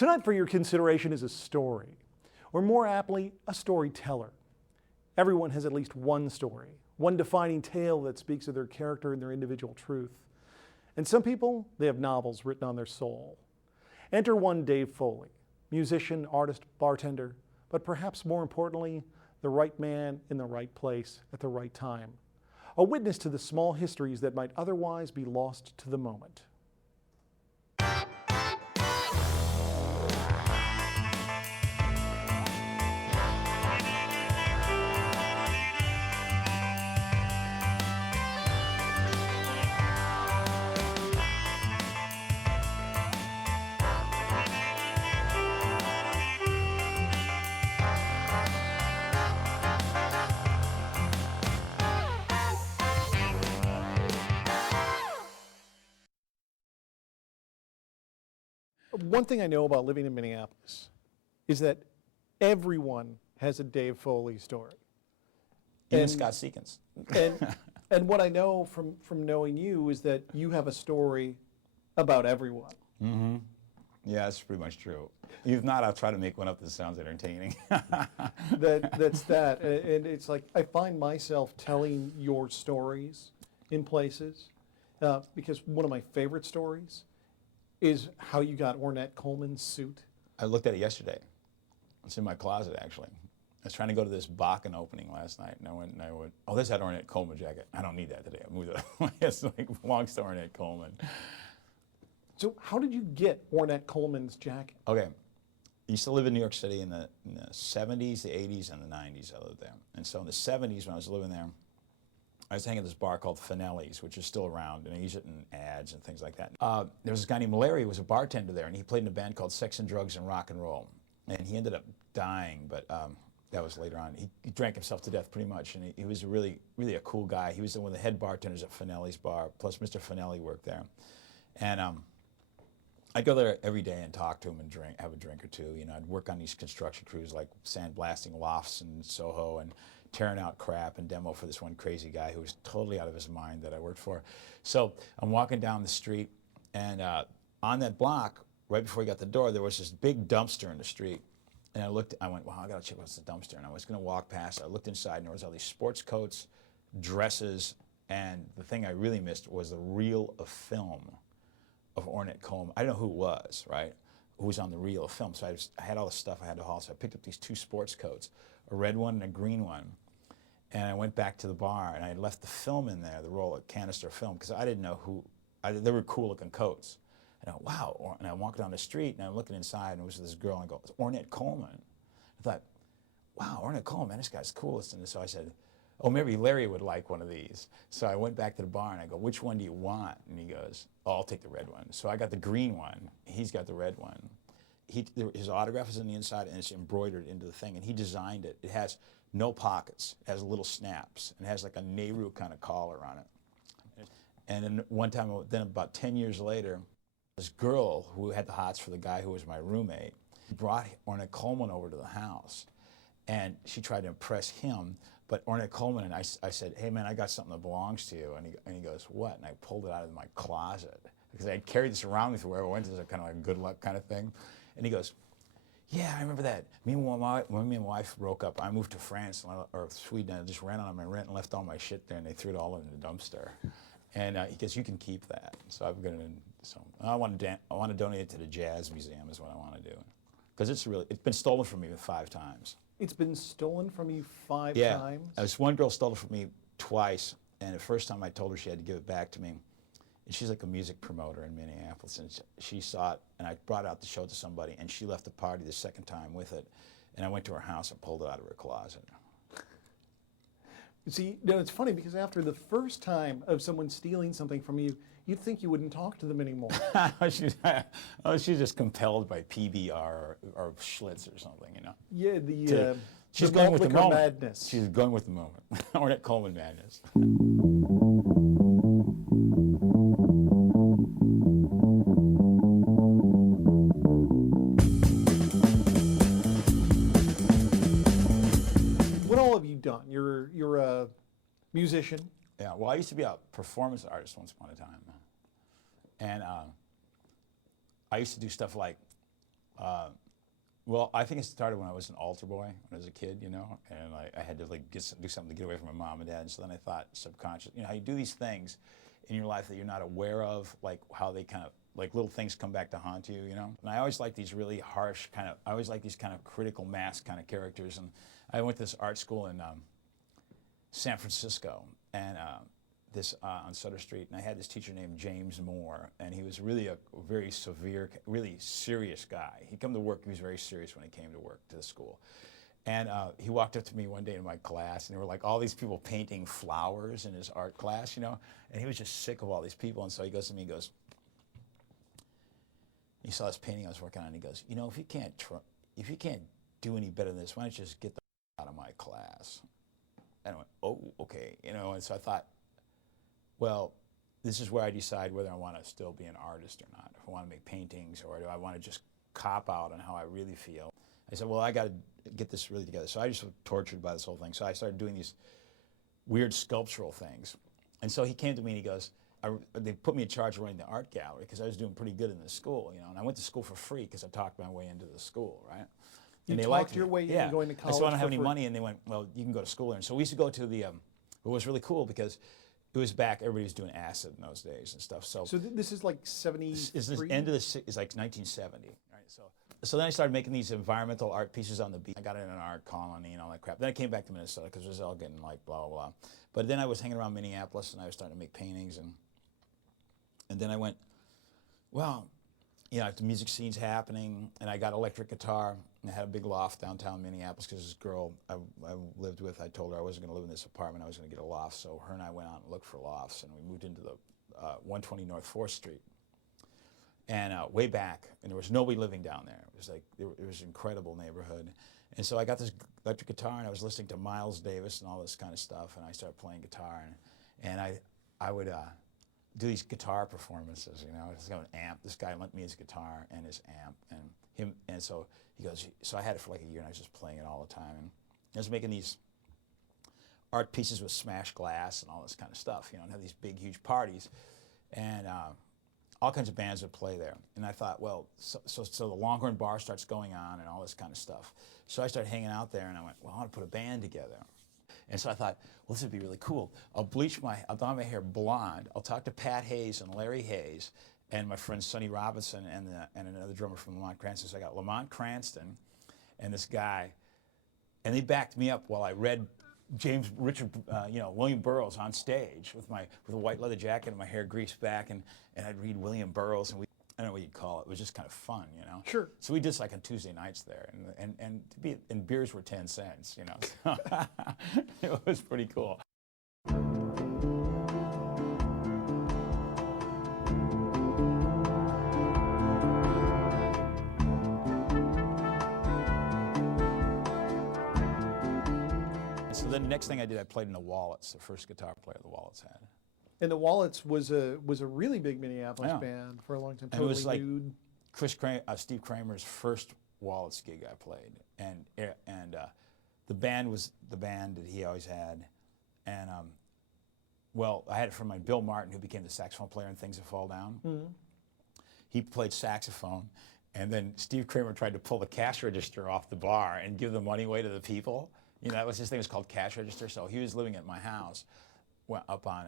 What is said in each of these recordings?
Tonight for your consideration is a story, or more aptly, a storyteller. Everyone has at least one story, one defining tale that speaks of their character and their individual truth. And some people, they have novels written on their soul. Enter one Dave Foley, musician, artist, bartender, but perhaps more importantly, the right man in the right place at the right time. A witness to the small histories that might otherwise be lost to the moment. One thing I know about living in Minneapolis is that everyone has a Dave Foley story. Even Scott Seekins. And what I know from knowing you is that you have a story about everyone. Mm-hmm. Yeah, that's pretty much true. If not, I'll try to make one up that sounds entertaining. That's that. And it's like I find myself telling your stories in places because one of my favorite stories is how you got Ornette Coleman's suit. I looked at it yesterday. It's in my closet, actually. I was trying to go to this Bakken opening last night, and I went, oh, there's that Ornette Coleman jacket. I don't need that today. I moved it. It's like belongs to Ornette Coleman. So how did you get Ornette Coleman's jacket? Okay. I used to live in New York City in the 70s, the 80s, and the 90s. I lived there. And so in the 70s, when I was living there, I was hanging at this bar called Finelli's, which is still around, and I use it in ads and things like that. There was this guy named Larry who was a bartender there, and he played in a band called Sex and Drugs and Rock and Roll. And he ended up dying, but that was later on. He drank himself to death pretty much, and he was really a cool guy. He was one of the head bartenders at Finelli's bar, plus Mr. Finelli worked there. And I'd go there every day and talk to him and have a drink or two. You know, I'd work on these construction crews like sandblasting lofts in Soho and tearing out crap and demo for this one crazy guy who was totally out of his mind that I worked for. So I'm walking down the street, and on that block, right before we got the door, there was this big dumpster in the street. And I went, wow, I gotta check what's the dumpster. And I was gonna walk past, I looked inside, and there was all these sports coats, dresses, and the thing I really missed was the reel of film of Ornette Coleman. I didn't know who it was, right? Who was on the reel of film. So I had all the stuff I had to haul. So I picked up these two sports coats, a red one and a green one. And I went back to the bar, and I had left the film in there, the roll of canister film, because I didn't know who, they were cool looking coats. And I went, wow, and I walked down the street, and I'm looking inside, and it was this girl, and I go, it's Ornette Coleman. I thought, wow, Ornette Coleman, this guy's coolest. And so I said, oh, maybe Larry would like one of these. So I went back to the bar, and I go, which one do you want? And he goes, oh, I'll take the red one. So I got the green one. He's got the red one. His autograph is on the inside, and it's embroidered into the thing, and he designed it. It has no pockets. It has little snaps, and it has like a Nehru kind of collar on it. And then one time, then about 10 years later, this girl who had the hots for the guy who was my roommate brought Ornette Coleman over to the house, and she tried to impress him. But Ornette Coleman, and I said, hey man, I got something that belongs to you. And he goes, what? And I pulled it out of my closet, because I carried this around with me wherever I went. It was kind of like a good luck kind of thing. And he goes, yeah, I remember that. When me and my wife broke up, I moved to France or Sweden, and I just ran out of my rent and left all my shit there, and they threw it all in the dumpster. And he goes, you can keep that. So I'm gonna, I want to donate it to the Jazz Museum is what I want to do, because it's been stolen from me 5 times. It's been stolen from you 5 yeah. times? This one girl stole it from me twice, and the first time I told her she had to give it back to me. And she's like a music promoter in Minneapolis, and she saw it, and I brought it out to show it to somebody, and she left the party the second time with it, and I went to her house and pulled it out of her closet. See, no, it's funny because after the first time of someone stealing something from you, you'd think you wouldn't talk to them anymore. She's just compelled by PBR or Schlitz or something, you know. Yeah, she's going with the moment. Madness. She's going with the moment. Ornette Coleman madness. What all have you done? You're a musician. Yeah, well, I used to be a performance artist once upon a time. And I used to do stuff like Well, I think it started when I was an altar boy, when I was a kid, you know, and I had to like do something to get away from my mom and dad. And so then I thought subconscious, you know, how you do these things in your life that you're not aware of, like how they kind of, like little things come back to haunt you, you know. And I always like these really harsh I always like these kind of critical mass kind of characters. And I went to this art school in San Francisco, and on Sutter Street, and I had this teacher named James Moore, and he was really a very severe, really serious guy. He'd come to work, he was very serious when he came to work to the school. And he walked up to me one day in my class, and there were like all these people painting flowers in his art class, you know, and he was just sick of all these people. And so he goes to me, he saw this painting I was working on, and he goes, you know, if you can't do any better than this, why don't you just get the out of my class? And I went, oh, okay, you know. And so I thought, well, this is where I decide whether I want to still be an artist or not. If I want to make paintings, or do I want to just cop out on how I really feel. I said, well, I got to get this really together. So I just was tortured by this whole thing. So I started doing these weird sculptural things. And so he came to me and he goes, they put me in charge of running the art gallery because I was doing pretty good in the school, you know. And I went to school for free because I talked my way into the school, right? You and they talked your way into going to college. I said, I don't have any money, and they went, well, you can go to school there. And so we used to go to the, it was really cool because it was back, everybody was doing acid in those days and stuff. So this is like 73? It's the end of it's like 1970, right? So then I started making these environmental art pieces on the beach. I got in an art colony and all that crap. Then I came back to Minnesota because it was all getting like blah, blah, blah. But then I was hanging around Minneapolis, and I was starting to make paintings, and then I went, well, you know, the music scene's happening, and I got electric guitar, and I had a big loft downtown Minneapolis because this girl I lived with, I told her I wasn't going to live in this apartment, I was going to get a loft. So her and I went out and looked for lofts, and we moved into the 120 North 4th Street. And way back, and there was nobody living down there. It was like, it was an incredible neighborhood. And so I got this electric guitar, and I was listening to Miles Davis and all this kind of stuff, and I started playing guitar, and I would do these guitar performances, you know. It's got an amp. This guy lent me his guitar and his amp, and so he goes, so I had it for like a year, and I was just playing it all the time. And I was making these art pieces with smashed glass and all this kind of stuff, you know, and have these big, huge parties. And all kinds of bands would play there. And I thought, well, so the Longhorn Bar starts going on and all this kind of stuff. So I started hanging out there, and I went, well, I want to put a band together. And so I thought, well, this would be really cool. I'll dye my hair blonde. I'll talk to Pat Hayes and Larry Hayes and my friend Sonny Robinson and another drummer from Lamont Cranston. So I got Lamont Cranston and this guy, and they backed me up while I read William Burroughs on stage with a white leather jacket and my hair greased back, and I'd read William Burroughs, and I don't know what you'd call it. It was just kind of fun, you know. Sure. So we did this like on Tuesday nights there, and beers were 10 cents, you know. So it was pretty cool. So then the next thing I did, I played in the Wallets, the first guitar player the Wallets had. And the Wallets was a really big Minneapolis band for a long time. And it was like Steve Kramer's first Wallets gig I played, and the band was the band that he always had, and well, I had it from my Bill Martin, who became the saxophone player in Things That Fall Down. Mm-hmm. He played saxophone, and then Steve Kramer tried to pull the cash register off the bar and give the money away to the people. You know, that was his thing. It was called cash register. So he was living at my house, up on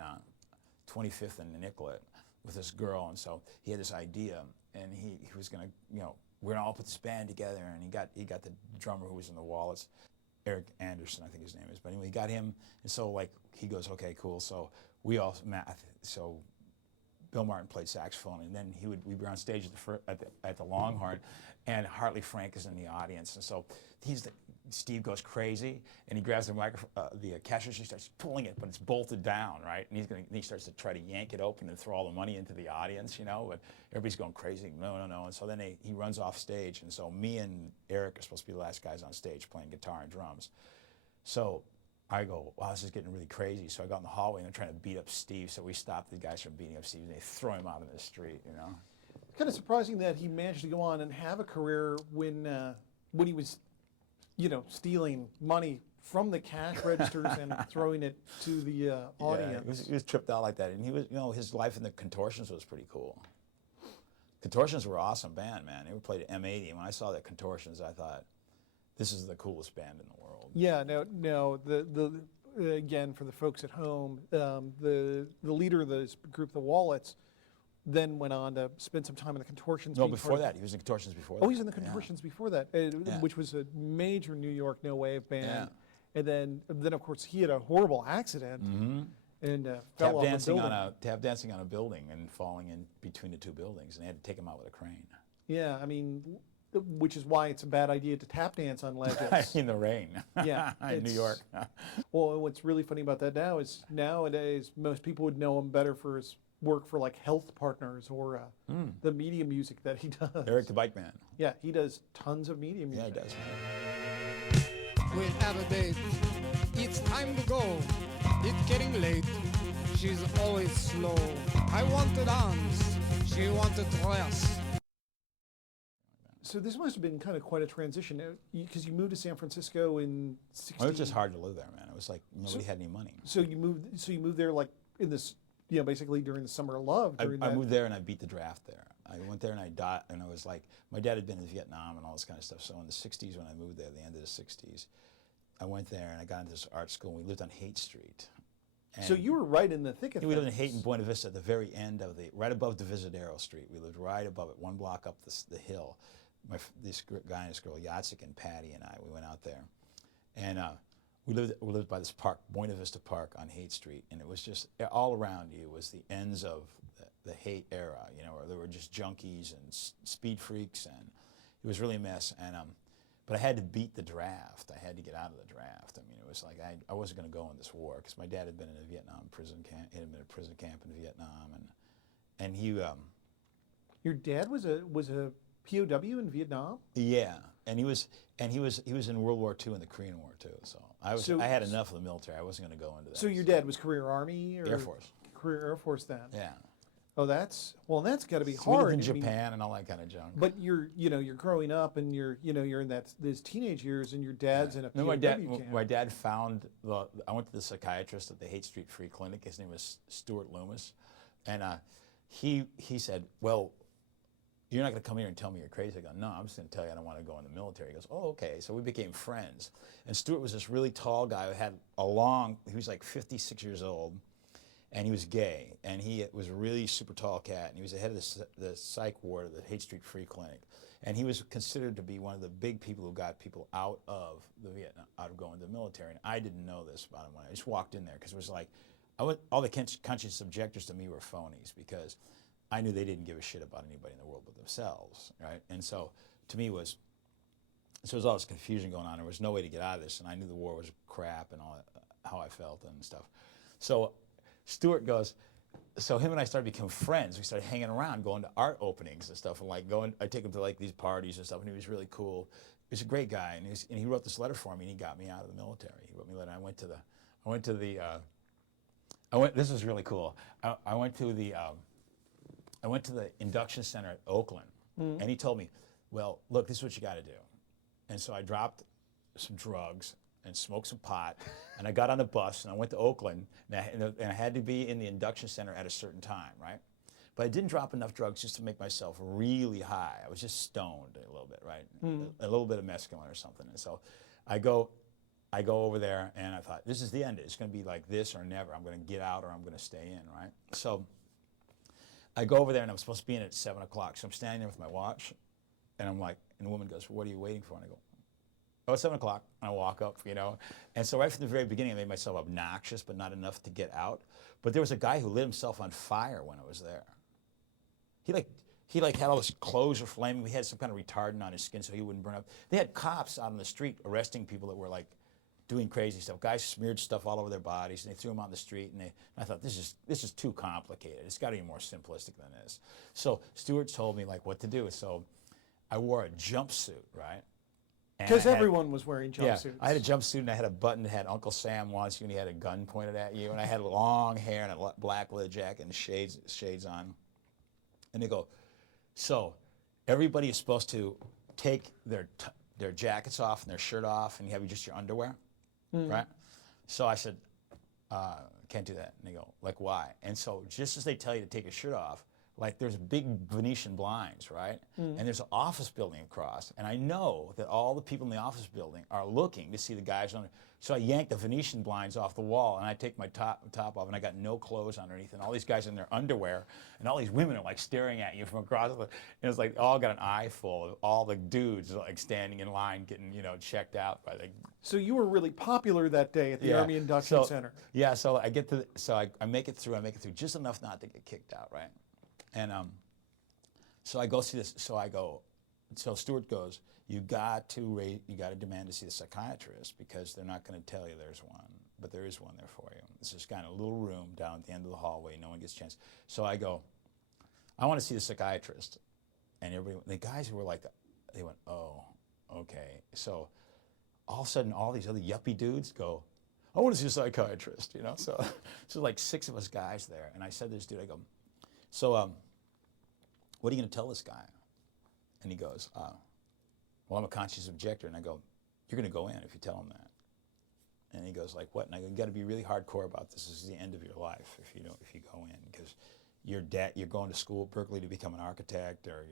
25th and Nicollet with this girl, and so he had this idea, and he was gonna, you know, we're gonna all put this band together, and he got the drummer who was in the Wallets, Eric Anderson, I think his name is, but anyway, he got him, and so like he goes, okay, cool. So we all so Bill Martin played saxophone, and then we were on stage at the Longhorn, and Hartley Frank is in the audience, and so Steve goes crazy, and he grabs the microphone, the cash register, starts pulling it, but it's bolted down, right? And he starts to try to yank it open and throw all the money into the audience, you know. But everybody's going crazy, no. And so then he runs off stage, and so me and Eric are supposed to be the last guys on stage playing guitar and drums. So I go, wow, this is getting really crazy. So I go out in the hallway, and they're trying to beat up Steve. So we stop the guys from beating up Steve, and they throw him out in the street, you know. Kind of surprising that he managed to go on and have a career when he was, you know, stealing money from the cash registers and throwing it to the audience. Yeah, he was tripped out like that, and he was, you know, his life in the contortions was pretty cool. Contortions were an awesome band, man. They were played at M80, and when I saw that Contortions, I thought, this is the coolest band in the world. Yeah, no. The again, for the folks at home, the leader of this group, the Wallets, then went on to spend some time in the Contortions. No, before that, he was in Contortions before that. Oh, he's in the Contortions before that, which was a major New York no wave band. Yeah. And then of course he had a horrible accident and fell off a building. Tap dancing on a building and falling in between the two buildings, and they had to take him out with a crane. Yeah, I mean, which is why it's a bad idea to tap dance on ledges. In the rain. Yeah, in New York. Well, what's really funny about that now is nowadays most people would know him better for his work for like Health Partners or the media music that he does. Eric the Bike Man. Yeah, he does tons of media music. Yeah, he does. We have a date. It's time to go. It's getting late. She's always slow. I want to dance. She wanted to dress. So this must have been kind of quite a transition because you moved to San Francisco in 60. Well, it was just hard to live there, man. It was like nobody had any money. So you moved there like in this, basically during the summer of love. I moved there and I beat the draft there. I went there and I was like, my dad had been in Vietnam and all this kind of stuff. So in the 60s when I moved there, the end of the 60s, I went there and I got into this art school and we lived on Haight Street. And so you were right in the thick of it. We lived in Haight and Buena Vista at the very end of right above Divisadero Street. We lived right above it, one block up the hill. This guy and this girl, Yatsik and Patty and I, we went out there. And we lived by this park, Buena Vista Park on Haight Street. And it was just, all around you was the ends of the Haight era, where there were just junkies and speed freaks, and it was really a mess. And but I had to beat the draft. I had to get out of the draft. I mean, it was like I wasn't going to go in this war because my dad had been in a Vietnam prison camp. He had been in a prison camp in Vietnam, and he. Your dad was a POW in Vietnam? Yeah, and he was in World War II and the Korean War too. So I had enough of the military. I wasn't going to go into that. So your dad was career Army or Air Force? Career Air Force then. Yeah. Oh, that's got to be So we hard. lived in Japan and all that kind of junk. But you're growing up and you're in those teenage years and your dad's in a POW camp. My dad found I went to the psychiatrist at the Haight Street Free Clinic. His name was Stuart Loomis, and he said, "Well, you're not going to come here and tell me you're crazy." I go, "No, I'm just going to tell you I don't want to go in the military." He goes, "Oh, okay." So we became friends. And Stuart was this really tall guy who had he was like 56 years old. And he was gay, and he was a really super tall cat, and he was the head of the psych ward of the Haight Street Free Clinic. And he was considered to be one of the big people who got people out of going to the military. And I didn't know this about him when I just walked in there, because it was like, all the conscious objectors to me were phonies, because I knew they didn't give a shit about anybody in the world but themselves, right? And so to me there was all this confusion going on. There was no way to get out of this, and I knew the war was crap and all that, how I felt and stuff. So Stuart goes, so him and I started to become friends. We started hanging around, going to art openings and stuff, and I take him to like these parties and stuff, and he was really cool. He was a great guy, and he wrote this letter for me, and he got me out of the military. He wrote me a letter. This is really cool. I went to the induction center at Oakland, and he told me, well, look, this is what you got to do. And so I dropped some drugs and smoked some pot, and I got on a bus, and I went to Oakland, and I had to be in the induction center at a certain time, right? But I didn't drop enough drugs just to make myself really high. I was just stoned a little bit, right? A little bit of mescaline or something. And so I go over there, and I thought, this is the end. It's going to be like this or never. I'm going to get out or I'm going to stay in, right? So I go over there, and I'm supposed to be in at 7 o'clock. So I'm standing there with my watch, and I'm like, and the woman goes, what are you waiting for? And I go, oh, it's 7 o'clock, and I walk up, And so right from the very beginning, I made myself obnoxious, but not enough to get out. But there was a guy who lit himself on fire when I was there. He had all his clothes were flaming. He had some kind of retardant on his skin so he wouldn't burn up. They had cops out on the street arresting people that were like doing crazy stuff. Guys smeared stuff all over their bodies, and they threw them on the street. And I thought, this is too complicated. It's got to be more simplistic than this. So Stuart told me like what to do. So I wore a jumpsuit, right? Because everyone was wearing jumpsuits. Yeah, I had a jumpsuit, and I had a button that had Uncle Sam wants you, and he had a gun pointed at you, and I had long hair and a black leather jacket and shades on. And they go, so everybody is supposed to take their jackets off and their shirt off, and you have just your underwear, right? So I said, can't do that. And they go, like, why? And so just as they tell you to take your shirt off, like there's big Venetian blinds, right? And there's an office building across, and I know that all the people in the office building are looking to see the guys on. So I yank the Venetian blinds off the wall, and I take my top off, and I got no clothes underneath, and all these guys in their underwear, and all these women are like staring at you from across the. And it's like all got an eye full of all the dudes like standing in line, getting checked out by the. So you were really popular that day at the Army Induction Center. Yeah, so I get to, I make it through. I make it through just enough not to get kicked out, right? And so I go see this. So Stewart goes, you got to demand to see the psychiatrist because they're not going to tell you there's one, but there is one there for you. It's this kind of little room down at the end of the hallway. No one gets a chance. So I go, I want to see the psychiatrist, and the guys who were like, they went, oh, okay. So all of a sudden, all these other yuppie dudes go, I want to see a psychiatrist, So like 6 of us guys there, and I said to this dude, I go, so what are you going to tell this guy? And he goes, well, I'm a conscious objector. And I go, you're going to go in if you tell him that. And he goes, like, what? And I go, you got to be really hardcore about this. This is the end of your life if you go in, because you're going to school at Berkeley to become an architect, or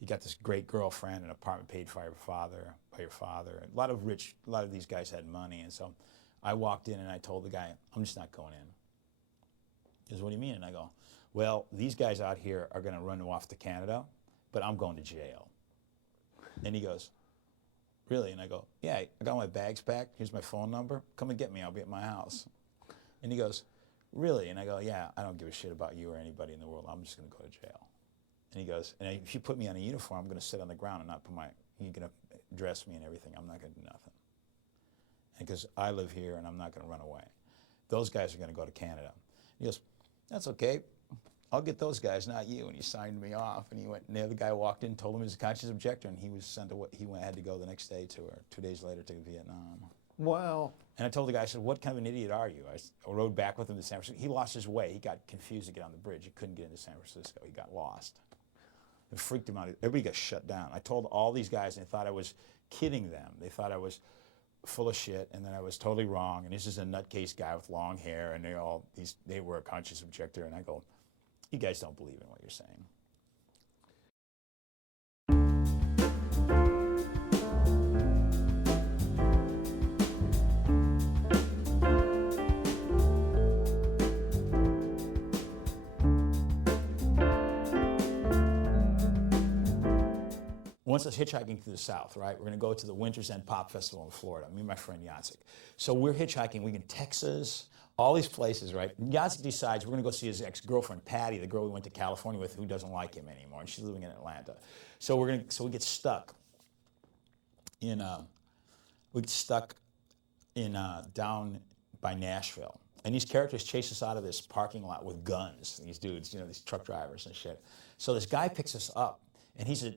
you got this great girlfriend, an apartment paid for by your father. A lot of these guys had money, and so I walked in and I told the guy, I'm just not going in. He goes, what do you mean? And I go, well, these guys out here are going to run off to Canada, but I'm going to jail. And he goes, really? And I go, yeah, I got my bags packed. Here's my phone number. Come and get me. I'll be at my house. And he goes, really? And I go, yeah, I don't give a shit about you or anybody in the world. I'm just going to go to jail. And he goes, and if you put me on a uniform, I'm going to sit on the ground and not you're going to dress me and everything. I'm not going to do nothing. Because I live here and I'm not going to run away. Those guys are going to go to Canada. He goes, that's okay. I'll get those guys, not you. And he signed me off. And he went. And the other guy walked in, told him he was a conscious objector, and he was sent away. Had to go the next day to, or 2 days later, to Vietnam. Wow. And I told the guy, I said, what kind of an idiot are you? I rode back with him to San Francisco. He lost his way. He got confused to get on the bridge. He couldn't get into San Francisco. He got lost. It freaked him out. Everybody got shut down. I told all these guys, and they thought I was kidding them. They thought I was full of shit, and that I was totally wrong. And this is a nutcase guy with long hair, and they were a conscious objector. And I go, you guys don't believe in what you're saying. Once I was hitchhiking through the South, right? We're going to go to the Winter's End Pop Festival in Florida, me and my friend Yatsik. So we're hitchhiking, we're in Texas, all these places, right? Yatsik decides we're going to go see his ex-girlfriend, Patty, the girl we went to California with, who doesn't like him anymore, and she's living in Atlanta. So we get stuck in, down by Nashville. And these characters chase us out of this parking lot with guns, these dudes, these truck drivers and shit. So this guy picks us up, and he's a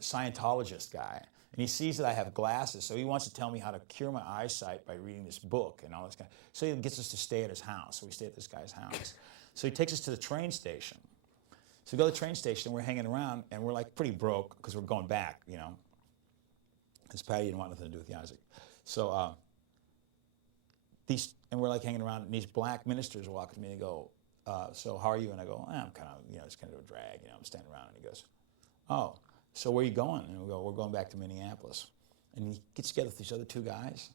Scientologist guy, and he sees that I have glasses, so he wants to tell me how to cure my eyesight by reading this book and all this kind. So he gets us to stay at his house. So we stay at this guy's house. So he takes us to the train station. So we go to the train station, and we're hanging around, and we're like pretty broke because we're going back, because Patty didn't want nothing to do with Yazik. So and we're like hanging around, and these black ministers walk up to me and they go, so how are you? And I go, I'm kind of, it's kind of a drag, I'm standing around. And he goes, oh, so where are you going? And we go, we're going back to Minneapolis. And he gets together with these other 2 guys,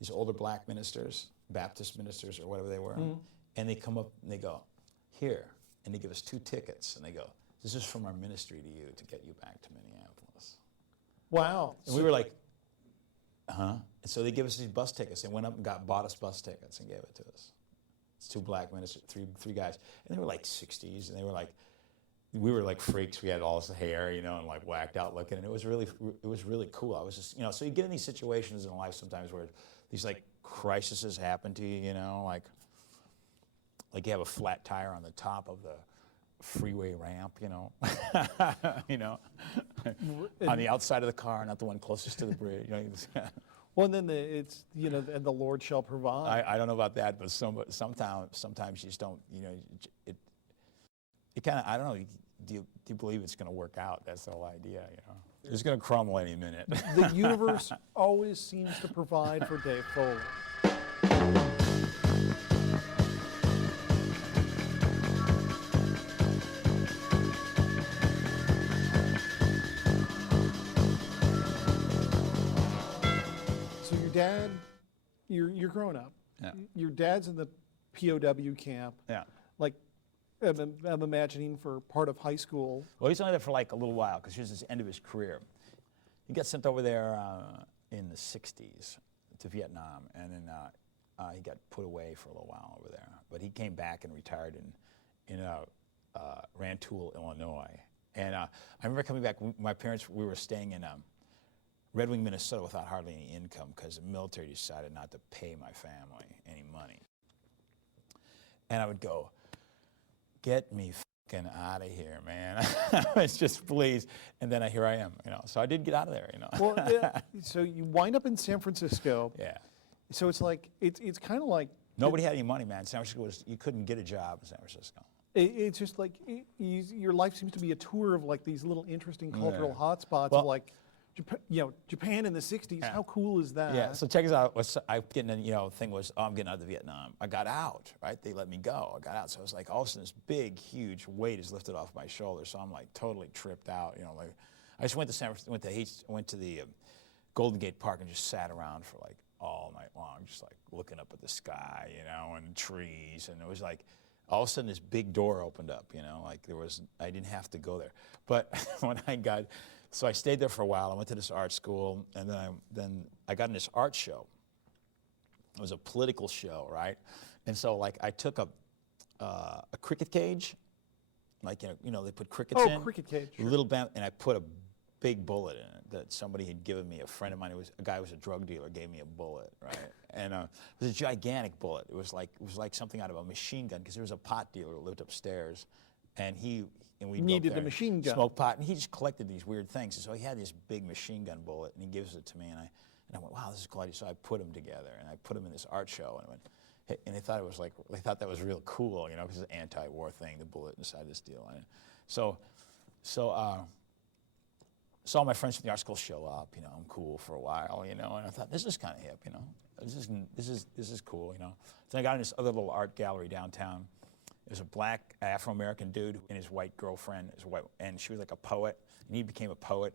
these older black ministers, Baptist ministers or whatever they were, and they come up and they go, here, and they give us 2 tickets, and they go, this is from our ministry to you to get you back to Minneapolis. Wow. And we were like, huh? And so they give us these bus tickets, and went up and bought us bus tickets and gave it to us. It's 2 black ministers, three guys, and they were like 60s, and they were like, we were like freaks. We had all this hair, and like whacked out looking, and it was really cool. I was just, so you get in these situations in life sometimes where these like crises happen to you, like you have a flat tire on the top of the freeway ramp, on the outside of the car, not the one closest to the bridge. Well, and then and the Lord shall provide. I don't know about that, but sometimes you just don't, it kind of, I don't know, do you believe it's going to work out? That's the whole idea, It's going to crumble any minute. The universe always seems to provide for Dave Foley. you're growing up. Yeah. Your dad's in the POW camp. Yeah. Like, I'm imagining for part of high school. Well, he's only there for like a little while because here's the end of his career. He got sent over there in the 60s to Vietnam, and then he got put away for a little while over there. But he came back and retired in Rantoul, Illinois. And I remember coming back. My parents, we were staying in Red Wing, Minnesota, without hardly any income because the military decided not to pay my family any money. And I would go, "Get me fucking out of here, man!" It's just please. And then here I am, So I did get out of there, Well, yeah, so you wind up in San Francisco. Yeah. So it's like it's kind of like Nobody had any money, man. San Francisco you couldn't get a job in San Francisco. it's just like your life seems to be a tour of like these little interesting cultural hotspots Well, of like, Japan in the '60s. Yeah. How cool is that? Yeah, so check this out. I'm getting in, thing was, I'm getting out of Vietnam. I got out, right? They let me go. I got out. So it was like all of a sudden this big, huge weight is lifted off my shoulders. So I'm like totally tripped out. Like I just went to San Francisco, went to the Golden Gate Park and just sat around for like all night long, just like looking up at the sky, and trees. And it was like all of a sudden this big door opened up, like I didn't have to go there. But so I stayed there for a while. I went to this art school, and then I got in this art show. It was a political show, right? And so like I took a cricket cage, like they put crickets in. Oh, cricket cage. A little bit, and I put a big bullet in it that somebody had given me. A friend of mine, a guy who was a drug dealer, gave me a bullet, right? And it was a gigantic bullet. It was like something out of a machine gun because there was a pot dealer who lived upstairs, and we needed a machine gun. Smoked pot, and he just collected these weird things. And so he had this big machine gun bullet, and he gives it to me, and I went, wow, this is cool. So I put them together, and I put them in this art show, and I went, hey, and they thought that was real cool, because it's an anti-war thing, the bullet inside this deal. And so all my friends from the art school show up, I'm cool for a while, and I thought this is kind of hip, this is cool, So I got in this other little art gallery downtown. There's a black Afro-American dude and his white girlfriend, and she was like a poet, and he became a poet.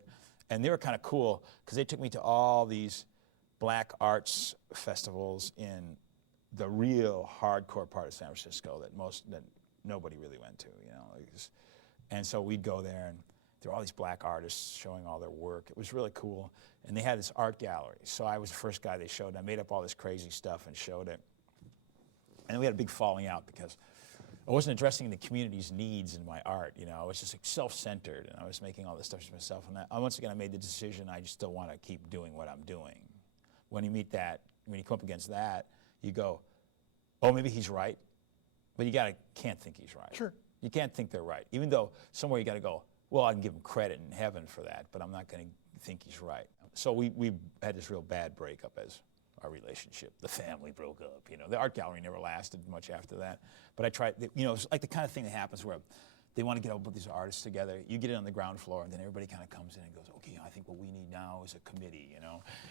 And they were kind of cool because they took me to all these black arts festivals in the real hardcore part of San Francisco that nobody really went to, And so we'd go there, and there were all these black artists showing all their work. It was really cool. And they had this art gallery. So I was the first guy they showed. And I made up all this crazy stuff and showed it. And then we had a big falling out because I wasn't addressing the community's needs in my art, I was just like self-centered, and I was making all this stuff for myself. And once again, I made the decision I just still want to keep doing what I'm doing. When you come up against that, you go, oh, maybe he's right, but you can't think he's right. Sure. You can't think they're right, even though somewhere you got to go, well, I can give him credit in heaven for that, but I'm not going to think he's right. So we had this real bad breakup as our relationship. The family broke up, The art gallery never lasted much after that. But I tried, it's like the kind of thing that happens where they want to get all these artists together. You get it on the ground floor, and then everybody kind of comes in and goes, okay, I think what we need now is a committee,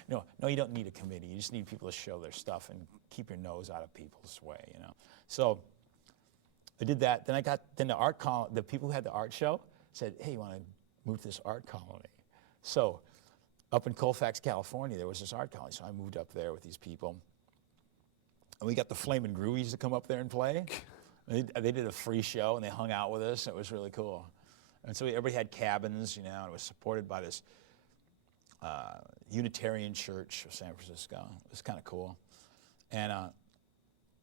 No, you don't need a committee. You just need people to show their stuff and keep your nose out of people's way, So I did that. Then the people who had the art show said, hey, you want to move to this art colony? So up in Colfax, California, there was this art colony. So I moved up there with these people. And we got the Flamin' Groovies to come up there and play. They did a free show, and they hung out with us. It was really cool. And so everybody had cabins, and it was supported by this Unitarian Church of San Francisco. It was kind of cool. And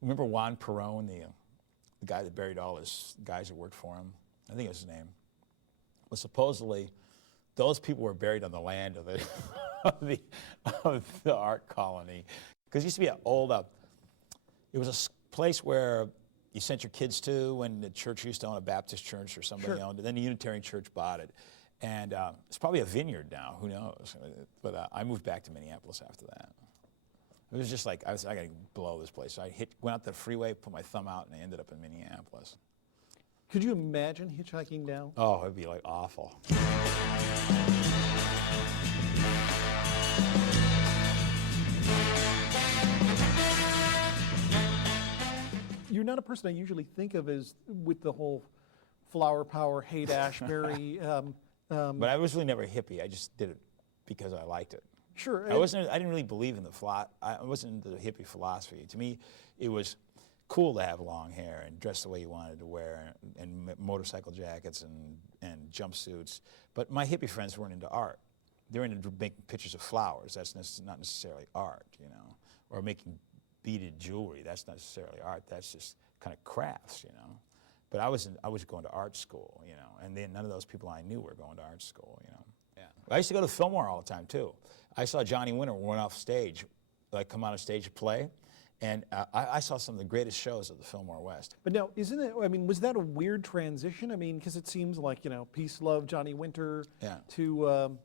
remember Juan Perón, the guy that buried all his guys that worked for him? I think it was his name. Well, supposedly, those people were buried on the land of the art colony. Because it used to be an old, it was a place where you sent your kids to when the church used to own a Baptist church or somebody owned it. Then the Unitarian Church bought it. And it's probably a vineyard now, who knows? But I moved back to Minneapolis after that. It was just like, I got to blow this place. So went out the freeway, put my thumb out, and I ended up in Minneapolis. Could you imagine hitchhiking down? Oh, it'd be like awful. You're not a person I usually think of as with the whole flower power, Haight-Ashbury. But I was really never a hippie. I just did it because I liked it. Sure. I didn't really believe in I wasn't into the hippie philosophy. To me, it was cool to have long hair and dress the way you wanted to wear, and motorcycle jackets and jumpsuits. But my hippie friends weren't into art. They were into making pictures of flowers. That's not necessarily art, you know, or making beaded jewelry. That's not necessarily art. That's just kind of crafts, you know. But I was going to art school, you know, and then none of those people I knew were going to art school, you know. Yeah. I used to go to the Fillmore all the time too. I saw Johnny Winter run off stage, like come on stage to play, and I saw some of the greatest shows at the Fillmore West. But now, isn't it, I mean, was that a weird transition? I mean, because it seems like, you know, peace, love, Johnny Winter, to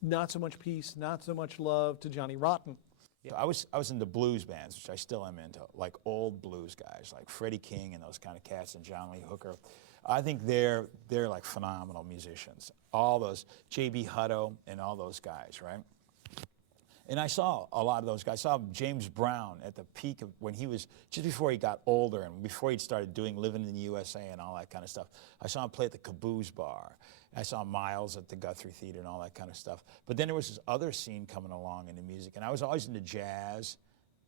not so much peace, not so much love, to Johnny Rotten. Yeah. I was into blues bands, which I still am into, like old blues guys, like Freddie King and those kind of cats, and John Lee Hooker. I think they're like phenomenal musicians. All those, J.B. Hutto and all those guys, right? And I saw a lot of those guys. I saw James Brown at the peak of when he was, just before he got older and before he started living in the USA and all that kind of stuff. I saw him play at the Caboose Bar. I saw Miles at the Guthrie Theater and all that kind of stuff. But then there was this other scene coming along in the music, and I was always into jazz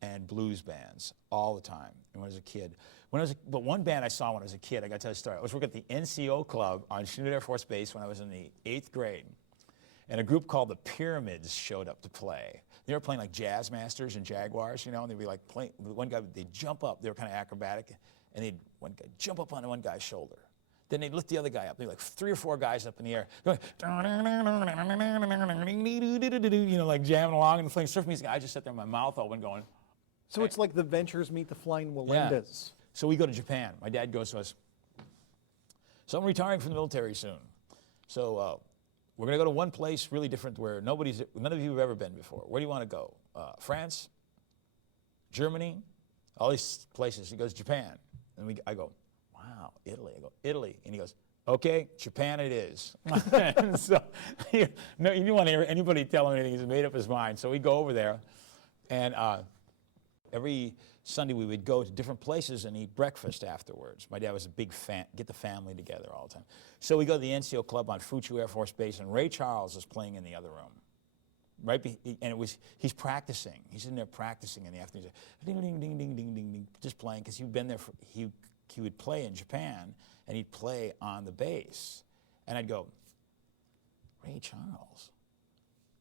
and blues bands all the time when I was a kid. But one band I saw when I was a kid, I got to tell you a story. I was working at the NCO Club on Chinook Air Force Base when I was in the 8th grade, and a group called the Pyramids showed up to play. They were playing like Jazz Masters and Jaguars, you know, and they'd be like playing. One guy, they'd jump up. They were kind of acrobatic, and one guy jump up on one guy's shoulder. Then they'd lift the other guy up. They'd be like 3 or 4 guys up in the air, going, you know, like jamming along and playing surf music. I just sat there, my mouth open, going. So it's like the Ventures meet the Flying Walendas. Yeah. So we go to Japan. My dad goes to us. So I'm retiring from the military soon. So we're going to go to one place really different where none of you have ever been before. Where do you want to go? France? Germany? All these places. He goes, Japan. And I go, wow, Italy. I go, Italy. And he goes, okay, Japan it is. And so you don't want to hear anybody tell him anything. He's made up his mind. So we go over there, and every Sunday we would go to different places and eat breakfast afterwards. My dad was a big fan, get the family together all the time. So we go to the NCO Club on Fuchu Air Force Base, and Ray Charles is playing in the other room. He's practicing. He's in there practicing in the afternoon. Ding, ding, ding, ding, ding, ding, ding, just playing, because he'd been there, he would play in Japan, and he'd play on the bass. And I'd go, Ray Charles?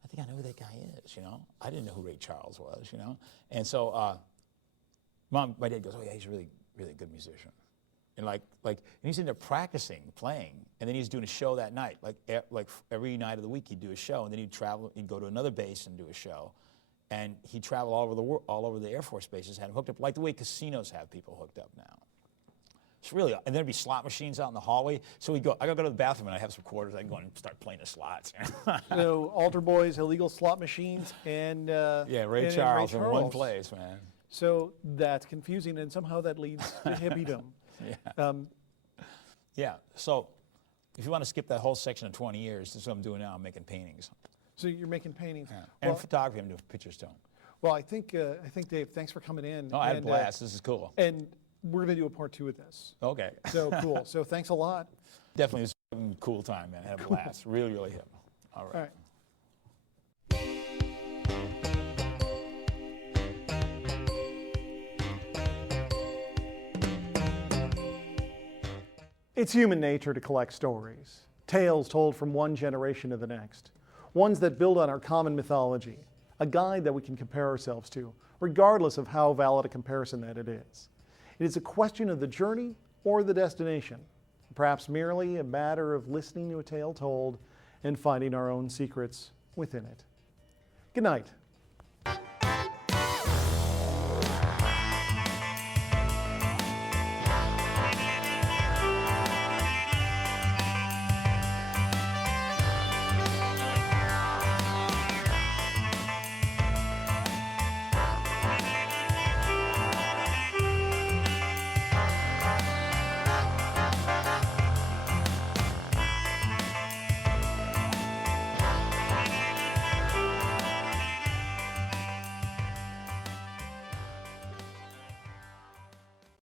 I think I know who that guy is, you know? I didn't know who Ray Charles was, you know? And so my dad goes, oh yeah, he's a really, really good musician. And and he's in there practicing, playing, and then he's doing a show that night. Like every night of the week he'd do a show, and then he'd travel, he'd go to another base and do a show. And he'd travel all over the world, all over the Air Force bases, had him hooked up, like the way casinos have people hooked up now. It's really, and there'd be slot machines out in the hallway. So I gotta go to the bathroom, and I have some quarters. I'd go and start playing the slots. So altar boys, illegal slot machines, and Ray Charles in one place, man. So that's confusing, and somehow that leads to hippiedom. Yeah. So if you want to skip that whole section of 20 years, this is what I'm doing now. I'm making paintings. So you're making paintings. Yeah. And photography. I'm doing pictures too. Well, I think Dave, thanks for coming in. Oh, I had a blast. This is cool. And we're going to do a part 2 of this. Okay. So cool. So thanks a lot. Definitely, it was a cool time, man. I had a blast. Really, really hip. All right. All right. It's human nature to collect stories, tales told from one generation to the next, ones that build on our common mythology, a guide that we can compare ourselves to, regardless of how valid a comparison that it is. It is a question of the journey or the destination, perhaps merely a matter of listening to a tale told and finding our own secrets within it. Good night.